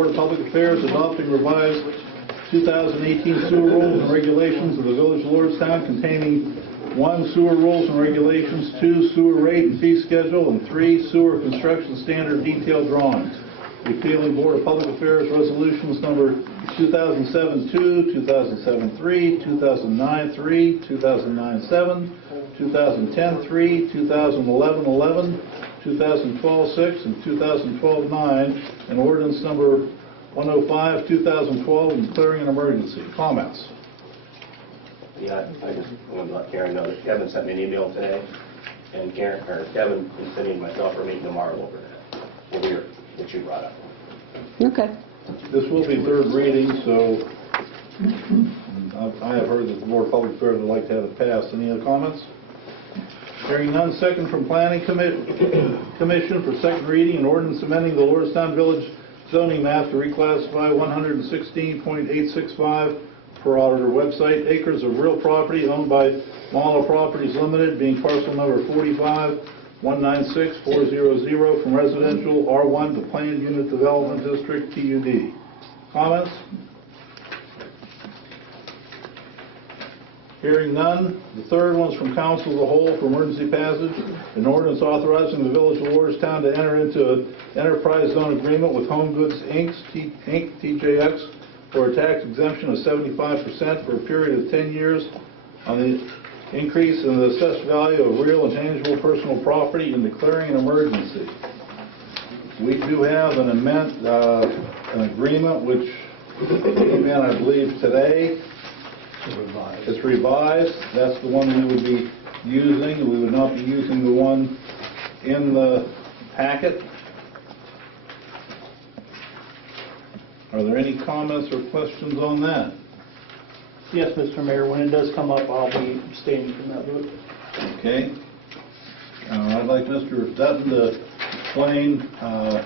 Board of Public Affairs adopting revised 2018 sewer rules and regulations of the Village of Lordstown containing 1. Sewer rules and regulations, 2. Sewer rate and fee schedule, and 3. Sewer construction standard detailed drawings. Repealing Board of Public Affairs resolutions number 2007-2, 2007-3, 2009-3, 2009-7, 2010-3, 2011-11, 2012-6, and 2012-9, and ordinance number 105-2012, and declaring an emergency. Comments? Yeah, I just want to let Karen know that Kevin sent me an email today, and Kevin and Cindy and myself are meeting tomorrow over that, that you brought up. Okay. This will be third reading, so I have heard that the Board of Public Affairs would like to have it passed. Any other comments? Hearing none, second from Planning Commission for second reading, an ordinance amending the Lordstown Village zoning map to reclassify 116.865 per auditor website acres of real property owned by Malo Properties Limited, being parcel number 45-196-400, from residential R1 to Planned Unit Development District PUD. Comments? Hearing none. The third one is from Council as a whole for emergency passage. An ordinance authorizing the Village of Lordstown to enter into an enterprise zone agreement with Home Goods Inc., TJX, for a tax exemption of 75% for a period of 10 years on the increase in the assessed value of real and tangible personal property and declaring an emergency. We do have an agreement which came in, I believe, today. It's revised. That's the one we would be using. We would not be using the one in the packet. Are there any comments or questions on that? Yes, Mr. Mayor. When it does come up, I'll be abstaining from that vote. Okay. I'd like Mr. Dutton to explain. I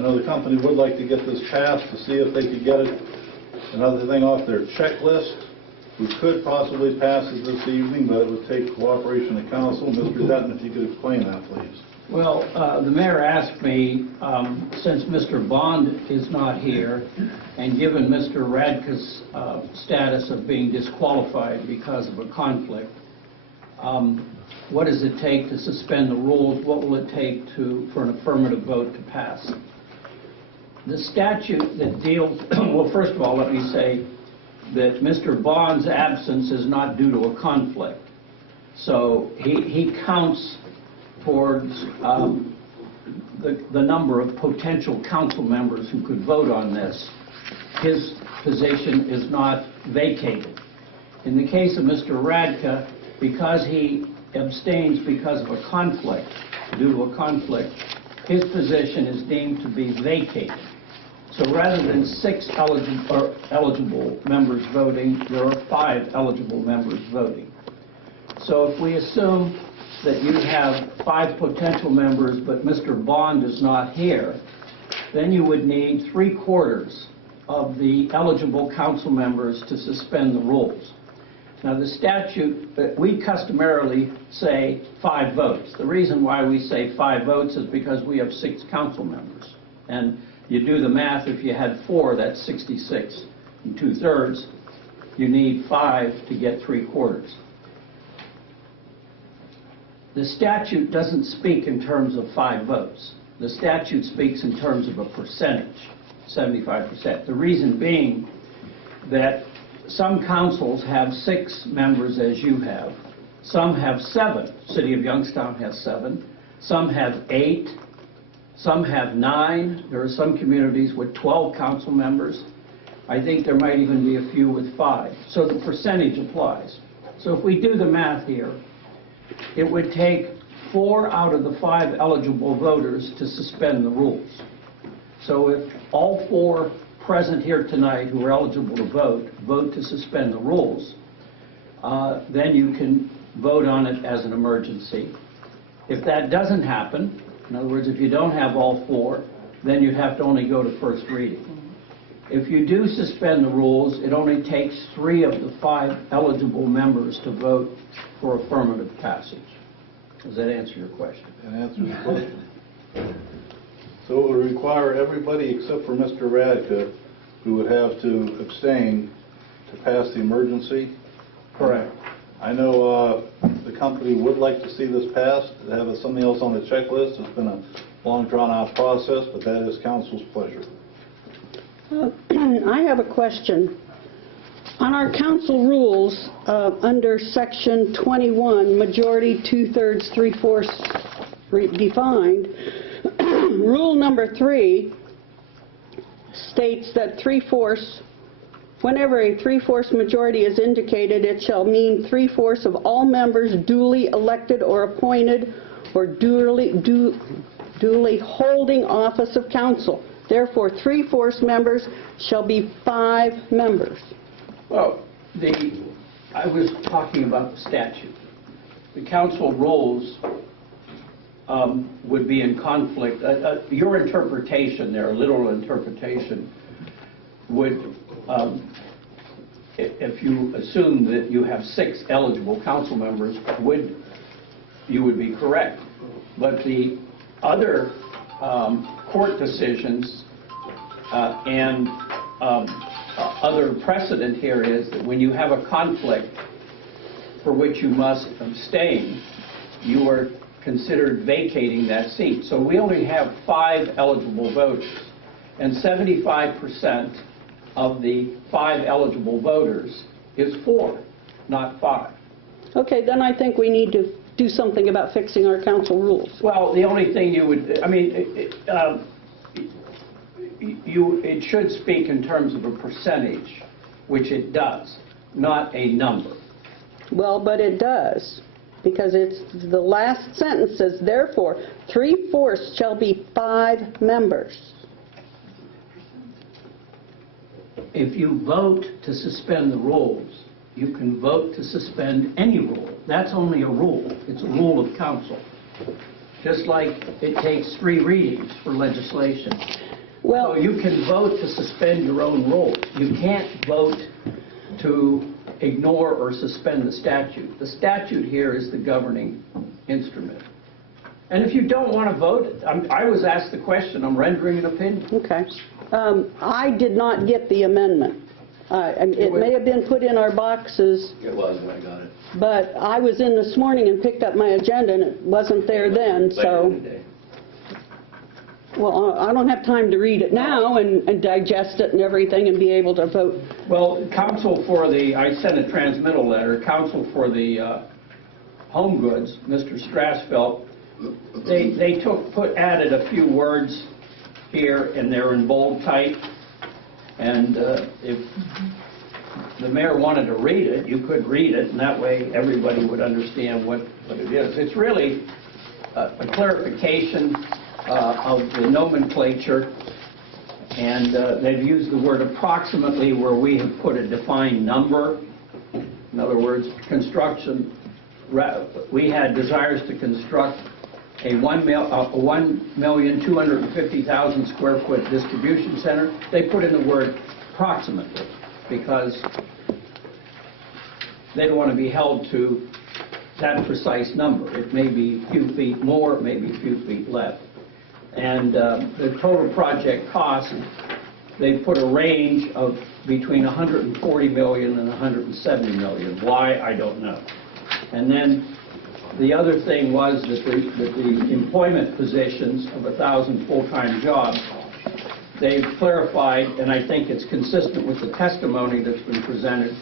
know the company would like to get this passed to see if they could get it, another thing off their checklist. We could possibly pass it this evening, but it would take cooperation of council. Mr. Dutton, if you could explain that, please. Well, the mayor asked me, since Mr. Bond is not here, and given Mr. Radke's status of being disqualified because of a conflict, what does it take to suspend the rules? What will it take for an affirmative vote to pass? The statute that deals, well, first of all, let me say that Mr. Bond's absence is not due to a conflict. So he counts towards the number of potential council members who could vote on this. His position is not vacated. In the case of Mr. Radke, because he abstains because of a conflict, due to a conflict, his position is deemed to be vacated. So rather than 6 eligible members voting, there are 5 eligible members voting. So if we assume that you have 5 potential members, but Mr. Bond is not here, then you would need 3/4 of the eligible council members to suspend the rules. Now the statute, we customarily say 5 votes. The reason why we say 5 votes is because we have 6 council members. And you do the math, if you had 4, that's 66 2/3. You need 5 to get 3/4. The statute doesn't speak in terms of 5 votes. The statute speaks in terms of a percentage, 75%. The reason being that some councils have 6 members, as you have. Some have 7. City of Youngstown has 7. Some have 8. Some have 9. There are some communities with 12 council members. I think there might even be a few with 5. So the percentage applies. So if we do the math here, it would take 4 out of the 5 eligible voters to suspend the rules. So if all 4 present here tonight who are eligible to vote to suspend the rules, then you can vote on it as an emergency. If that doesn't happen, in other words, if you don't have all 4, then you'd have to only go to first reading. If you do suspend the rules, it only takes 3 of the 5 eligible members to vote for affirmative passage. Does that answer your question? That answers the question. So So it would require everybody except for Mr. Radka, who would have to abstain to pass the emergency. Correct. I know the company would like to see this passed, to have something else on the checklist. It's been a long, drawn-out process, but that is council's pleasure. I have a question. On our council rules, under section 21, majority, two-thirds, three-fourths defined, rule number 3 states that whenever a three-fourths majority is indicated, it shall mean three-fourths of all members duly elected or appointed or duly holding office of council. Therefore, three-fourths members shall be 5 members. Well, I was talking about the statute. The council rules would be in conflict. Your interpretation there, literal interpretation, would, if you assume that you have 6 eligible council members, you would be correct. But the other court decisions and other precedent here is that when you have a conflict for which you must abstain, you are considered vacating that seat. So we only have 5 eligible voters, and 75% of the 5 eligible voters is 4, not 5. Okay, then I think we need to do something about fixing our council rules. Well, the only thing you would, I mean, it should speak in terms of a percentage, which it does, not a number. Well, but it does, because it's the last sentence says, therefore, three-fourths shall be 5 members. If you vote to suspend the rules, you can vote to suspend any rule. That's only a rule. It's a rule of council. Just like it takes 3 readings for legislation. Well, So you can vote to suspend your own rules. You can't vote to ignore or suspend the statute. The statute here is the governing instrument. And if you don't want to vote, I was asked the question, I'm rendering an opinion. okay. I did not get the amendment. It may have been put in our boxes, It was when I got it. but I was in this morning and picked up my agenda, and it wasn't there then, Later so... in the day. Well, I don't have time to read it now and digest it and everything and be able to vote. Well, counsel for I sent a transmittal letter, counsel for the home goods, Mr. Strassfeld, they added a few words here, and they're in bold type. And if the mayor wanted to read it, you could read it, and that way everybody would understand what it is. It's really a clarification of the nomenclature, and they've used the word approximately where we have put a defined number. In other words, construction, we had desires to construct a 1,250,000 square foot distribution center. They put in the word approximately because they don't want to be held to that precise number. It may be a few feet more, it may be a few feet less. And the total project cost, they put a range of between 140 million and 170 million. Why, I don't know. And then the other thing was that the employment positions of 1,000 full-time jobs, they've clarified, and I think it's consistent with the testimony that's been presented,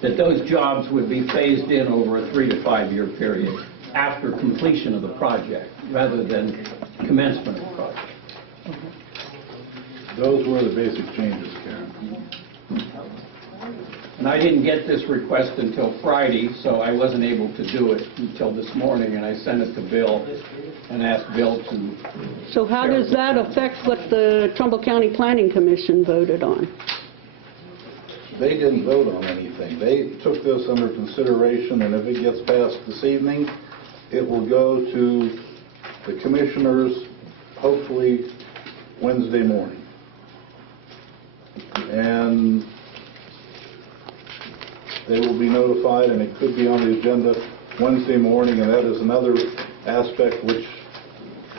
that those jobs would be phased in over a 3 to 5 year period after completion of the project, rather than commencement of the project. Those were the basic changes, Karen. And I didn't get this request until Friday, so I wasn't able to do it until this morning, and I sent it to Bill and asked Bill to... So how does that affect what the Trumbull County Planning Commission voted on? They didn't vote on anything. They took this under consideration, and if it gets passed this evening, it will go to the commissioners hopefully Wednesday morning. And they will be notified, and it could be on the agenda Wednesday morning, and that is another aspect which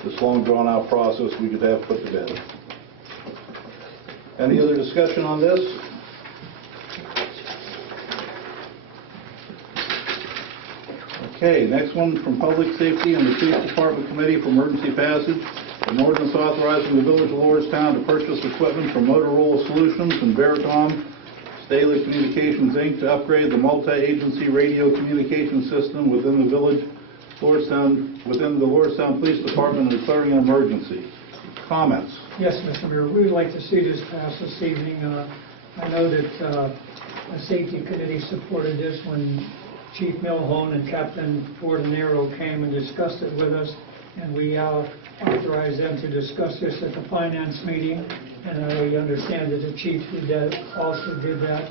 this long drawn-out process we could have put to bed. Any other discussion on this? Okay, next one from Public Safety and the Police Department Committee for Emergency Passage. An ordinance authorizing the Village of Lordstown to purchase equipment from Motorola Solutions and Vericom Staley Communications, Inc. to upgrade the multi-agency radio communication system within the Village within the Lordstown Police Department and declaring an emergency. Comments? Yes, Mr. Mayor, we would like to see this pass this evening. I know that the Safety Committee supported this when Chief Milhone and Captain Fortinero came and discussed it with us, and we authorized them to discuss this at the Finance meeting, and I understand that the Chief also did that.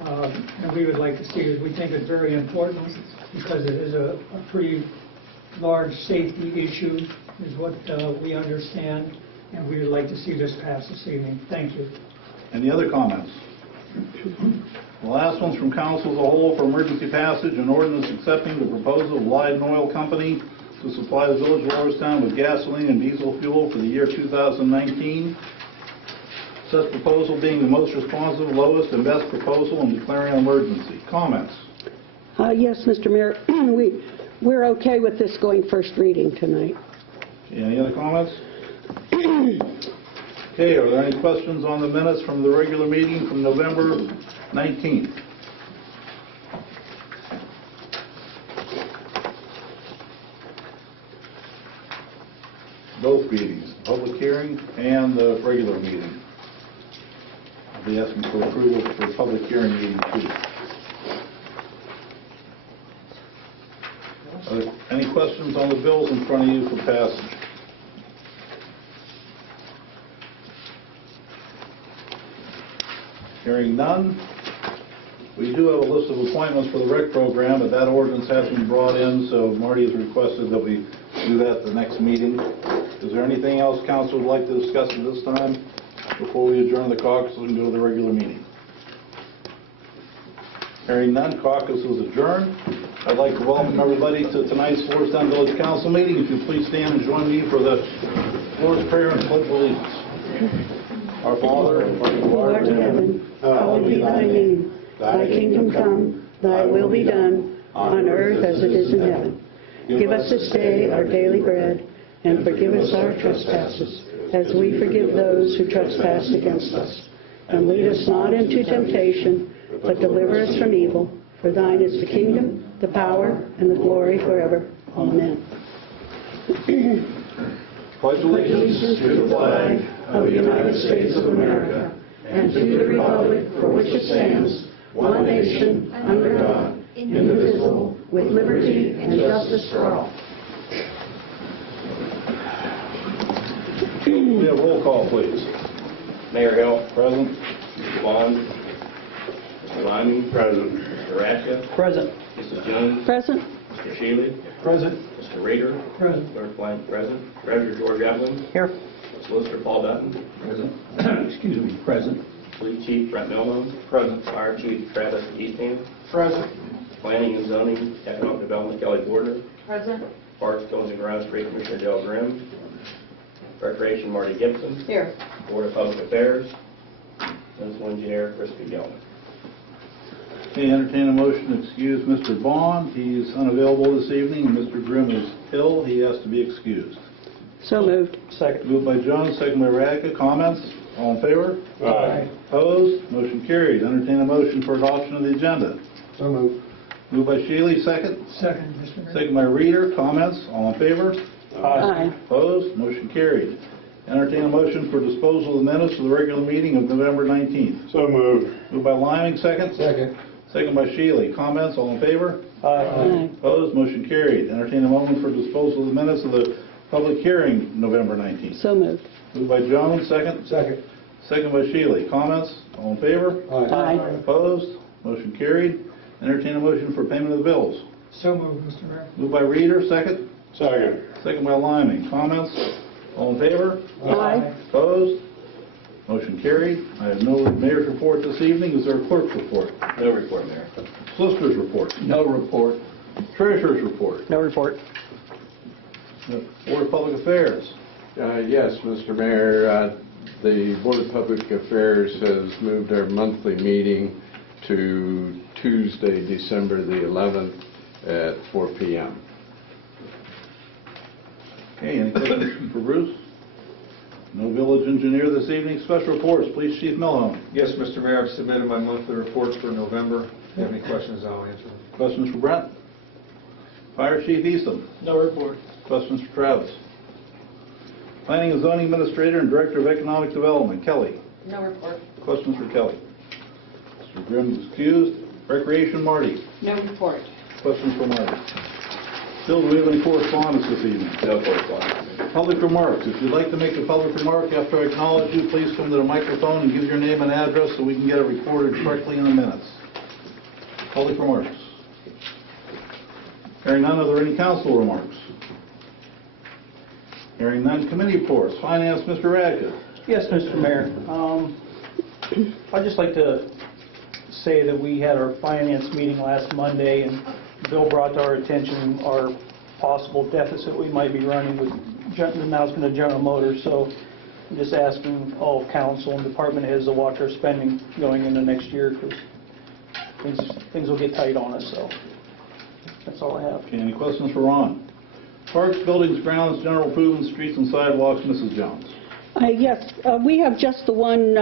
And we would like to see it. We think it's very important because it is a pretty large safety issue, is what we understand, and we would like to see this pass this evening. Thank you. Any other comments? The last one's from Council as a whole for emergency passage, an ordinance accepting the proposal of Leyden Oil Company to supply the Village of Lordstown with gasoline and diesel fuel for the year 2019. Such proposal being the most responsive, lowest, and best proposal and declaring an emergency. Comments? Yes, Mr. Mayor, we're okay with this going first reading tonight. Any other comments? Okay, are there any questions on the minutes from the regular meeting from November 19th? Both meetings, the public hearing and the regular meeting. I'll be asking for approval for the public hearing meeting too. Are there any questions on the bills in front of you for passage? Hearing none. We do have a list of appointments for the rec program, but that ordinance hasn't been brought in, so Marty has requested that we do that at the next meeting. Is there anything else council would like to discuss at this time before we adjourn the caucus and go to the regular meeting? Hearing none, caucus is adjourned. I'd like to welcome everybody to tonight's Lordstown Village Council meeting. If you please stand and join me for the Lord's Prayer and pledge of allegiance. Our Father, who art in heaven, hallowed be thy name. Thy kingdom come, thy will be done, on earth as it is in heaven. Give us this day our daily bread, and forgive us our trespasses, as we forgive those who trespass against us. And lead us not into temptation, but deliver us from evil. For thine is the kingdom, the power, and the glory forever. Amen. Pledge allegiance to the flag of the United States of America, and to the republic for which it stands, one nation, under God, indivisible, with liberty and justice for all. We have roll call, please. Mayor Hill. Present. Mr. Bond. Mr. Lyman. Present. Mr. Radka. Present. Mrs. Jones. Present. Mr. Shealy. Present. Mr. Rader. Present. Clerk Blank present. Treasurer George Evans. Here. Solicitor Paul Dutton. Present. Excuse me, present. Police Chief Brent Milne. Present. Fire Chief Travis Eastham. Present. Planning and Zoning Economic Development Kelly Bordner. Present. Parks, Cones and Grounds Street Commissioner Dale Grimm. Recreation Marty Gibson. Here. Board of Public Affairs. Municipal Engineer Chris Gelman. Okay, entertain a motion to excuse Mr. Bond. He's unavailable this evening, and Mr. Grimm is ill. He has to be excused. So moved. Second. Moved by Jones, second by Radka. Comments? All in favor? Aye. Opposed? Motion carried. Entertain a motion for adoption of the agenda. So moved. Moved by Shealy, second. Second, Mr. Mayor. Second by Reader. Comments? All in favor? Aye. Opposed? Motion carried. Entertain a motion for disposal of the minutes of the regular meeting of November 19th. So moved. Moved by Liming, second. Second. Second by Shealy. Comments? All in favor? Aye. Opposed? Motion carried. Entertain a motion for disposal of the minutes of the public hearing November 19th. So moved. Moved by Jones, second. Second. Second by Shealy. Comments? All in favor? Aye. Opposed? Motion carried. Entertain a motion for payment of the bills. So moved, Mr. Mayor. Moved by Reader, second. Second. Second by Liming. Comments? All in favor? Aye. Opposed? Motion carried. I have no mayor's report this evening. Is there a clerk's report? No report, Mayor. Solicitor's report? No report. Treasurer's report? No report. Board of Public Affairs. Yes, Mr. Mayor, the Board of Public Affairs has moved our monthly meeting to Tuesday, December the 11th at 4 p.m. Okay, any questions for Bruce? No village engineer this evening. Special reports, Police Chief Milhone. Yes, Mr. Mayor, I've submitted my monthly reports for November. If you have any questions, I'll answer them. Questions for Brent? Fire Chief Eastham. No report. Questions for Travis? Planning and Zoning Administrator and Director of Economic Development, Kelly. No report. Questions for Kelly? Mr. Grimm is excused. Recreation, Marty. No report. Questions for Marty? Bill, do we have any correspondence this evening? No correspondence. Public remarks. If you'd like to make a public remark after I acknowledge you, please come to the microphone and give your name and address so we can get it recorded correctly in the minutes. Public remarks. Hearing none, are there any council remarks? Hearing none, committee reports. Finance, Mr. Radka. Yes, Mr. Mayor. I'd just like to say that we had our finance meeting last Monday, and Bill brought to our attention our possible deficit we might be running with the announcement of General Motors. So I'm just asking all council and department heads to watch our spending going into next year, because things will get tight on us. So that's all I have. Okay, any questions for Ron? Parks, buildings, grounds, general improvements, streets and sidewalks, Mrs. Jones. Yes, we have just the one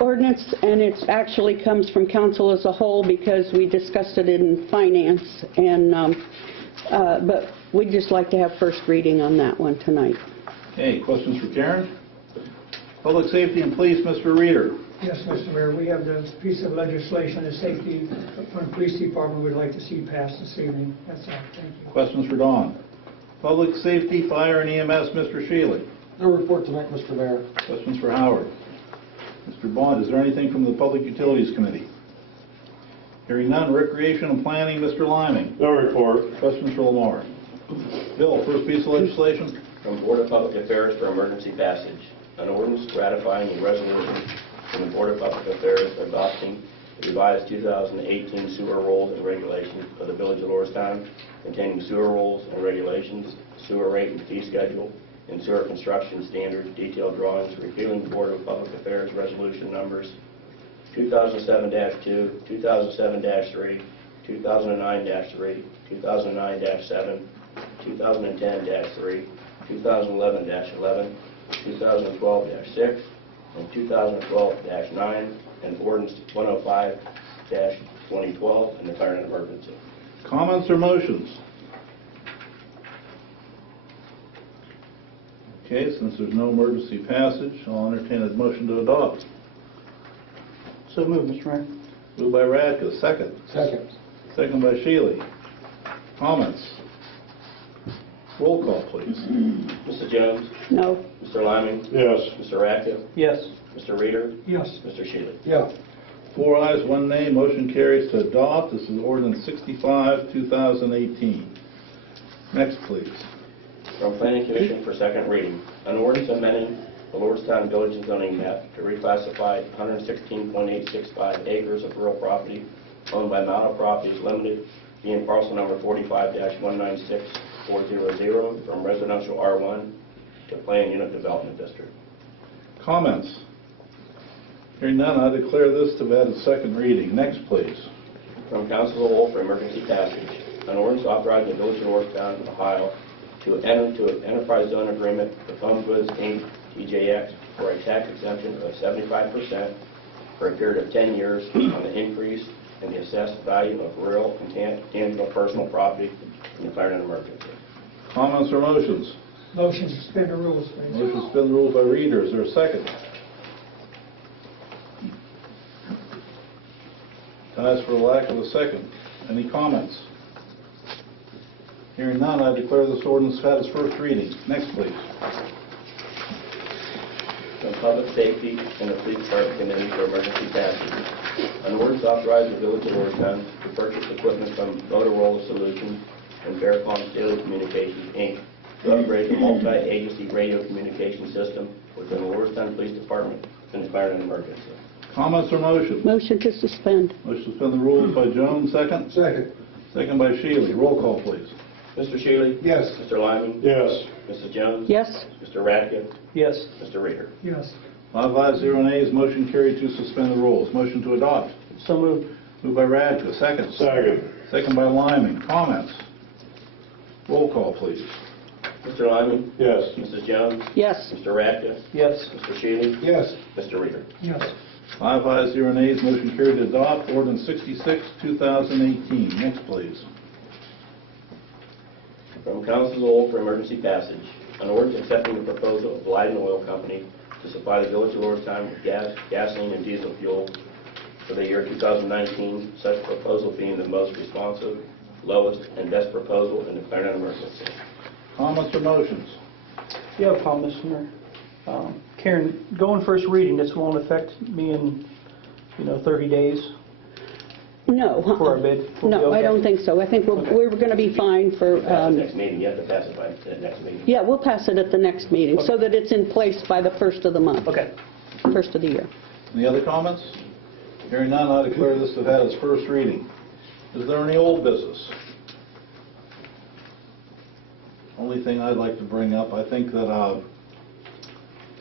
ordinance, and it actually comes from council as a whole because we discussed it in finance, and but we'd just like to have first reading on that one tonight. Okay, questions for Karen? Public safety and police, Mr. Reader. Yes, Mr. Mayor, we have this piece of legislation, the safety from the police department we'd like to see passed this evening. That's all. Thank you. Questions for Dawn. Public safety, fire and EMS, Mr. Shealy. No report tonight, Mr. Mayor. Questions for Howard. Mr. Bond, is there anything from the Public Utilities Committee? Hearing none, recreation and planning, Mr. Liming. No report. Questions for Lamar. Bill, first piece of legislation. From Board of Public Affairs for emergency passage. An ordinance ratifying a resolution from the Board of Public Affairs adopting the revised 2018 sewer rules and regulations of the Village of Lordstown, containing sewer rules and regulations, sewer rate and fee schedule, and sewer construction standards, detailed drawings, repealing the Board of Public Affairs resolution numbers 2007-2, 2007-3, 2009-3, 2009-7, 2010-3, 2011-11, 2012-6, and 2012-9, and ordinance 105-2012, and declaring an emergency. Comments or motions? Okay, since there's no emergency passage, I'll entertain a motion to adopt. So moved, Mr. Mayor. Moved by Radka, second. Second. Second by Shealy. Comments? Roll call, please. Mrs. Jones? No. Mr. Liming? Yes. Mr. Radka? Yes. Mr. Reader? Yes. Mr. Shealy? Yeah. 4 ayes, 1 nay, motion carries to adopt. This is ordinance 65, 2018. Next, please. From Planning Commission for second reading, an ordinance amending the Lordstown Village zoning map to reclassify 116.865 acres of rural property owned by Mount Properties Limited, being parcel number 45-196400, from residential R1 to Plan Unit Development District. Comments? Hearing none, I declare this to have had its second reading. Next, please. From Council of the Whole for emergency passage, an ordinance authorizing the Village of Lordstown, Ohio, to enter into an enterprise zone agreement with Home Goods, Inc., TJX, for a tax exemption of 75% for a period of 10 years on the increase in the assessed value of real and tangible personal property, and declaring an emergency. Comments or motions? Motion to suspend the rules, please. Motion to suspend the rules by reader. Is there a second? Ties for lack of a second. Any comments? Hearing none, I declare this ordinance had its first reading. Next, please. From Public Safety and the Police Department Committee for emergency passage, an ordinance authorizing the Village of Lordstown to purchase equipment from Motorola Solutions and Verifone Daily Communications, Inc., to upgrade the multi-agency radio communication system within the Lordstown Police Department and declaring an emergency. Comments or motions? Motion to suspend. Motion to suspend the rules by Jones, second. Second. Second by Shealy. Roll call, please. Mr. Shealy? Yes. Mr. Lyman? Yes. Mrs. Jones? Yes? Mr. Radka? Yes. Mr. Reader? Yes. 5 ayes, 0 nays, motion carried to suspend the rules. Motion to adopt. So moved. Moved by Radka. Second. Second. Second by Lyman. Comments? Roll call, please. Mr. Lyman? Yes. Mrs. Jones? Yes. Mr. Radka? Yes. Mr. Shealy? Yes. Mr. Reader? Yes. 5 ayes, 0 nays, motion carried to adopt ordinance 66, 2018. Next, please. From council as a whole for emergency passage, an ordinance accepting the proposal of Light and Oil Company to supply the village of Lordstown with gasoline and diesel fuel for the year 2019, such proposal being the most responsive, lowest, and best proposal, and declaring an emergency. Comments or motions? You have a comment, Mr. Mayor. Karen, going first reading, this won't affect me in, 30 days No. for our bid? We'll be No, I okay? don't think so. I think we're going to be fine for, At the next meeting, you have to pass it by the next meeting. yeah, we'll pass it at the next meeting so that it's in place by the first of the month, Okay. first of the year. Any other comments? Hearing none, I declare this to have had its first reading. Is there any old business? Only thing I'd like to bring up, I think that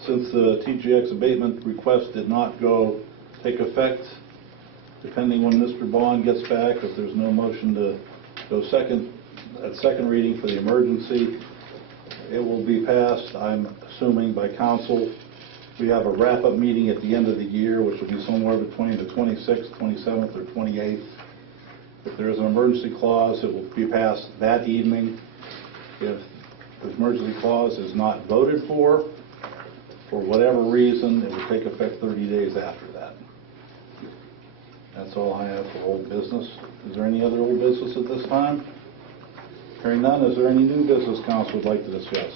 since the TGX abatement request did not take effect, depending when Mr. Bond gets back, if there's no motion to go at second reading for the emergency, it will be passed, I'm assuming, by council. We have a wrap-up meeting at the end of the year, which will be somewhere between the 26th, 27th, or 28th. If there is an emergency clause, it will be passed that evening. If the emergency clause is not voted for whatever reason, it will take effect 30 days after that. That's all I have for old business. Is there any other old business at this time? Hearing none, is there any new business council would like to discuss?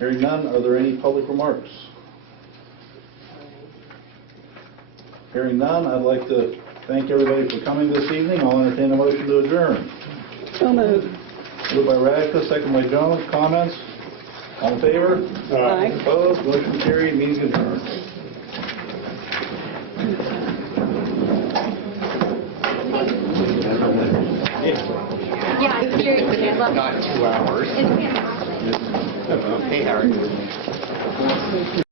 Hearing none, are there any public remarks? Hearing none, I'd like to thank everybody for coming this evening. I'll entertain a motion to adjourn. So moved. Moved by Radka, second by Jones. Comments? All in favor? Aye. Opposed? Motion carried. Meeting adjourned. Yeah, I'm curious. Not 2 hours. It's fantastic. Hey, Harry.